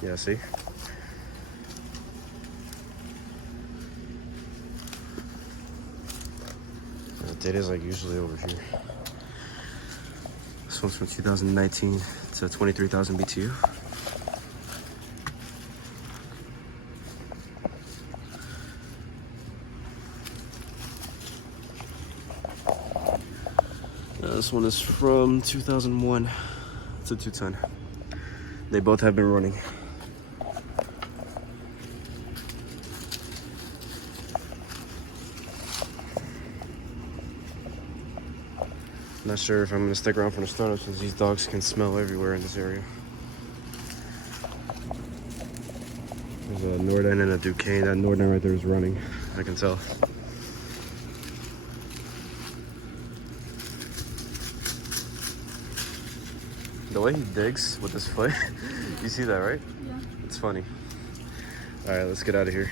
Yeah, see? The data's like usually over here. This one's from 2019 to 23,000 BTU. This one is from 2001. It's a 2-ton. They both have been running. Not sure if I'm gonna stick around for the startup since these dogs can smell everywhere in this area. There's a Norden and a Duquesne. That Norden right there is running, I can tell. The way he digs with his foot, you see that, right? Yeah. It's funny. All right, let's get out of here.